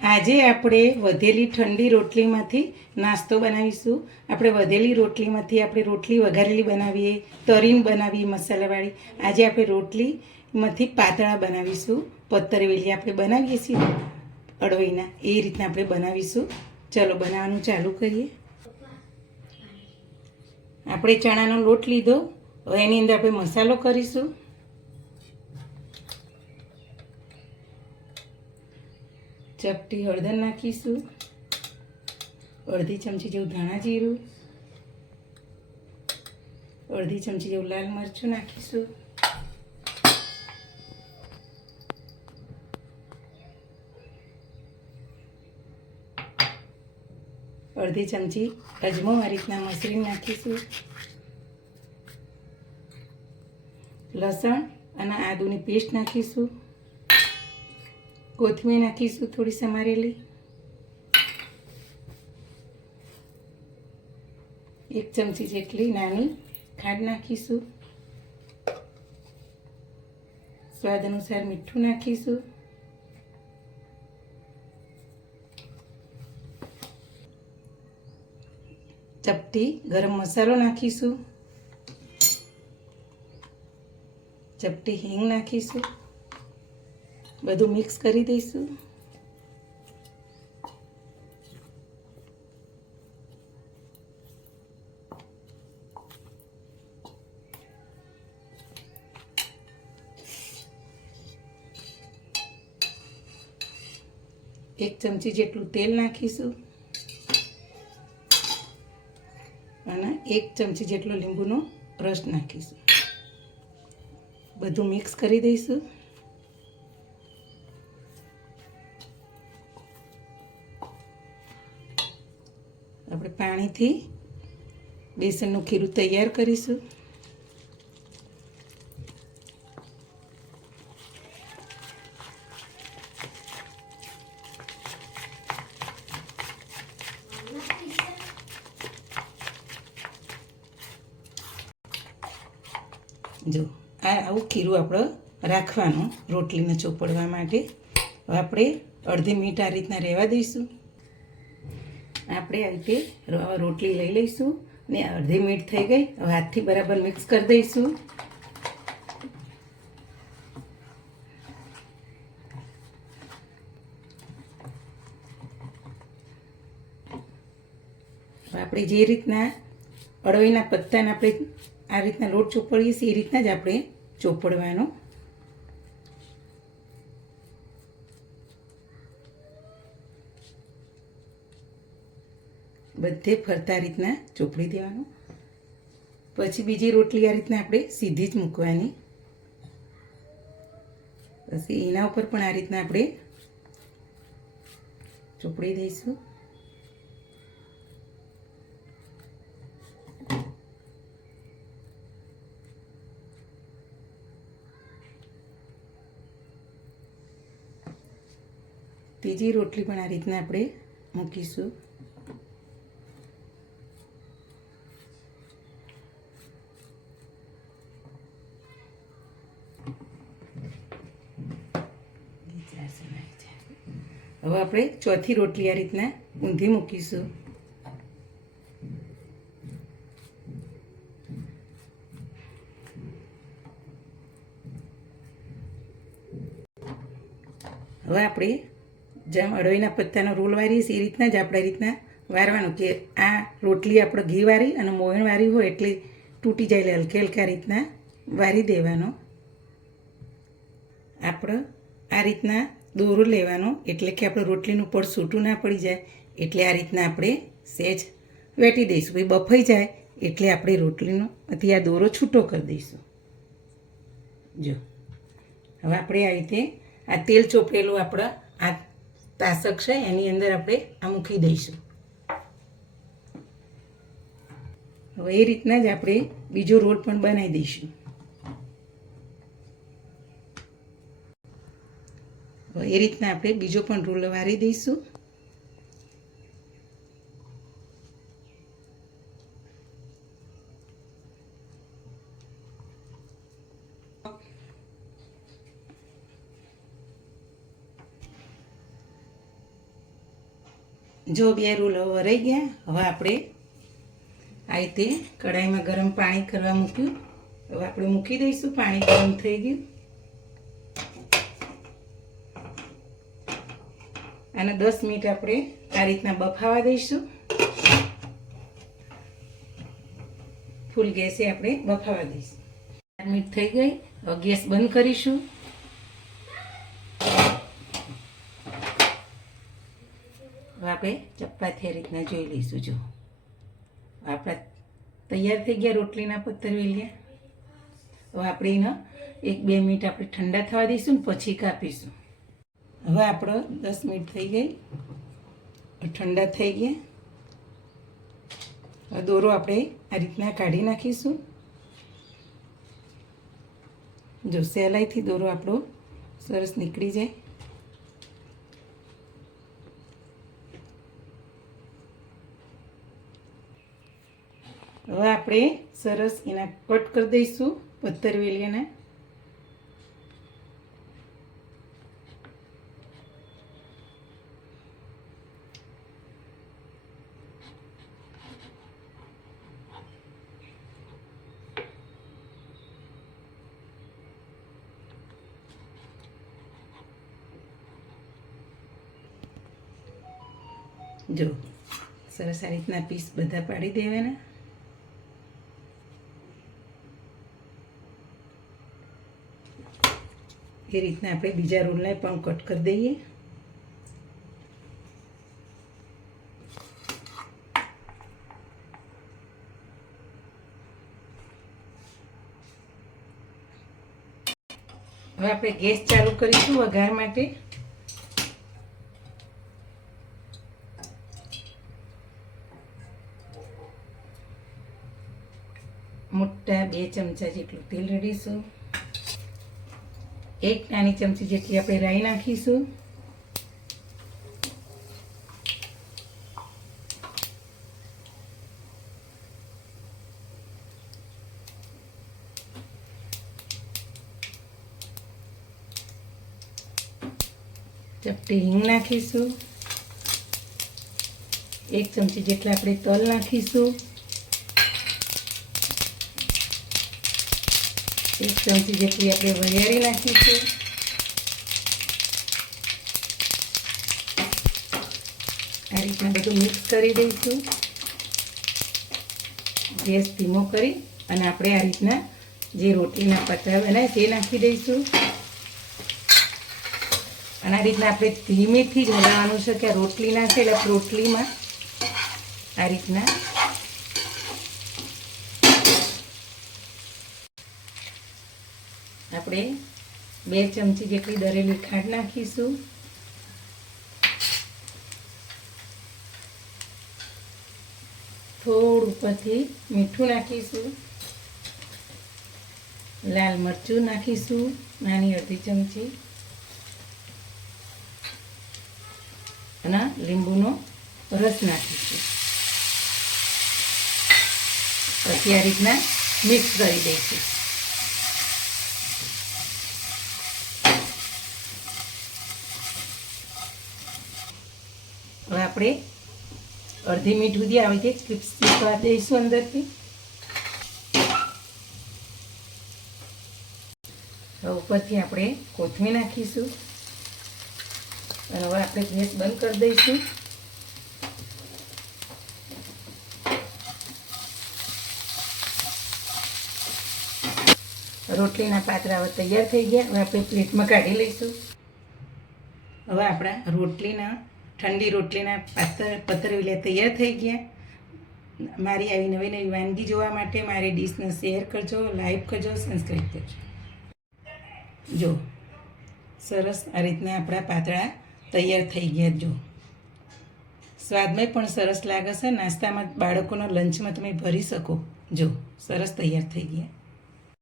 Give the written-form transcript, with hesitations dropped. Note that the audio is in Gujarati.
આજે આપણે વધેલી ઠંડી રોટલીમાંથી નાસ્તો બનાવીશું. આપણે વધેલી રોટલીમાંથી આપણે રોટલી વઘારેલી બનાવીએ, તરીને બનાવીએ મસાલાવાળી. આજે આપણે રોટલીમાંથી પાતળા બનાવીશું. પત્તરવેલી આપણે બનાવીએ છીએ અડવઈના, એ રીતના આપણે બનાવીશું. ચલો બનાવવાનું ચાલુ કરીએ. આપણે ચણાનો લોટ લીધો, હવે એની અંદર આપણે મસાલો કરીશું. ચપટી હળદર નાખીશું, અડધી ચમચી જેવું ધાણા જીરું, અડધી ચમચી જેવું લાલ મરચું નાખીશું, અડધી ચમચી અજમો આ રીતના મસળી નાખીશું, લસણ અને આદુની પેસ્ટ નાખીશું, કોથમીર નાખીશું થોડી સમારેલી, 1 ચમચી જેટલી નાની ખાંડ નાખીશું, સ્વાદ અનુસાર મીઠું નાખીશું, ચપટી ગરમ મસાલો નાખીશું, ચપટી હિંગ નાખીશું, બધું મિક્સ કરી દઈશું. એક ચમચી જેટલું તેલ નાખીશું અને 1 ચમચી જેટલો લીંબુનો રસ નાખીશું. બધું મિક્સ કરી દઈશું. આપણે પાણીથી બેસનનું ખીરું તૈયાર કરીશું. જો આવું ખીરું આપણે રાખવાનું રોટલીને ચોપડવા માટે. હવે આપણે અડધી મિનિટ આ રીતના રહેવા દઈશું. આપણે આ રીતે રોટલી લઈ લઈશું ને અડધી મિનિટ થઈ ગઈ. હવે હાથથી બરાબર મિક્સ કરી દઈશું. આપણે જે રીતના અડવાઈના પત્તાને આપણે આ રીતના લોટ ચોપડીએ છીએ એ રીતના જ આપણે ચોપડવાનો. બધે ફરતા રીતના ચોપડી દેવાનું. પછી બીજી રોટલી આ રીતના આપણે સીધી જ મૂકવાની. પછી એના ઉપર પણ આ રીતના આપણે ચોપડી દઈશું. ત્રીજી રોટલી પણ આ રીતના આપણે મૂકીશું. હવે આપણે ચોથી રોટલી આ રીતના ઊંધી મૂકીશું. હવે આપણે જેમ અડવાઈના પત્તાનો રોલ વારીએ છીએ એ રીતના જ આપણે રીતના વારવાનું કે આ રોટલી આપણે ઘી વારી અને મોયણ વારી હોય એટલે તૂટી જાય. હલકે હલકા રીતના વારી દેવાનો. આપણે આ રીતના દોરો લેવાનો એટલે કે આપણે રોટલીનું પડ છૂટું ના પડી જાય. એટલે આ રીતના આપણે સહેજ વેટી દઈશું. પછી બફાઈ જાય એટલે આપણે રોટલીનોમાંથી આ દોરો છૂટો કરી દઈશું. જો હવે આપણે આ રીતે આ તેલ ચોપડેલું આપણા આ તાસક છે એની અંદર આપણે આ મૂકી દઈશું. હવે એ રીતના જ આપણે બીજો રોલ પણ બનાવી દઈશું. હવે એ રીતના આપણે બીજો પણ રોલ વારી દઈશું. જો 2 રોટલો વરાઈ ગયા. હવે આપણે આ રીતે કઢાઈમાં ગરમ પાણી કરવા મૂક્યું. હવે આપણે મૂકી દઈશું. પાણી ગરમ થઈ ગયું. અને 10 મિનિટ આપણે આ રીતના બફાવા દઈશું. ફૂલ ગેસે આપણે બફાવા દઈશું. 4 મિનિટ થઈ ગઈ. હવે ગેસ બંધ કરીશું. હવે આપણે ચપાતી આ રીતના જોઈ લઈશું. જો આપણા તૈયાર થઈ ગયા રોટલીના પતરવેલિયા. હવે આપણે એનો 1-2 મિનિટ આપણે ઠંડા થવા દઈશું ને પછી કાપીશું. હવે આપણો 10 મિનિટ થઈ ગઈ. ઠંડા થઈ ગયા. હવે દોરો આપણે આ રીતના કાઢી નાખીશું. જો સહેલાઈથી દોરો આપણો સરસ નીકળી જાય. હવે આપણે સરસ એના કટ કરી દઈશું પતરવેલિયાના. જો સરસ આ રીતના પીસ બધા પાડી દેવાના. એ રીતના આપણે બીજા રોલને પણ કટ કરી દઈએ. હવે આપણે ગેસ ચાલુ કરીશું વઘાર માટે. મોટા 2 ચમચા જેટલું તેલ રેડીશું. 1 નાની ચમચી જેટલી આપણે રાઈ નાખીશું. ચપટી હિંગ નાખીશું. 1 ચમચી જેટલા આપણે તલ નાખીશું. 1 ચમચી જેટલી આપણે વરિયાળી નાખીશું. આ રીતના બધું મિક્સ કરી દઈશું. ગેસ ધીમો કરી અને આપણે આ રીતના જે રોટલીના પતરા બનાવે તે નાખી દઈશું. અને આ રીતના આપણે ધીમેથી જ હલાવવાનું છે કે રોટલી નાખે એટલે રોટલીમાં આ રીતના આપણે 2 ચમચી જેટલી દરેલી ખાંડ નાખીશું. થોડું ઉપરથી મીઠું નાખીશું. લાલ મરચું નાખીશું નાની અડધી ચમચી. અને લીંબુનો રસ નાખીશું. પછી આ રીતના મિક્સ કરી દઈશું. હવે આપણે અડધી મિનિટ સુધી આવી રીતે ક્રિસ્પી કરવા દઈશું અંદરથી. હવે ઉપરથી આપણે કોથમીર નાખીશું. અને હવે આપણે ગેસ બંધ કરી દઈશું. રોટલીના પાત્રા હવે તૈયાર થઈ ગયા. હવે આપણે પ્લેટમાં કાઢી લઈશું. હવે આપણા રોટલીના ઠંડી રોટલીના પતરવેલિયા તૈયાર થઈ ગયા. મારી આવી નવી નવી વાનગી જોવા માટે મારી ડીશને શેર કરજો, લાઈક કરજો, સબસ્ક્રાઈબ કરજો. જો સરસ આ રીતના આપણા પાતળા તૈયાર થઈ ગયા. જો સ્વાદમાં પણ સરસ લાગે છે. નાસ્તામાં બાળકોના લંચમાં તમે ભરી શકો. જો સરસ તૈયાર થઈ ગયા.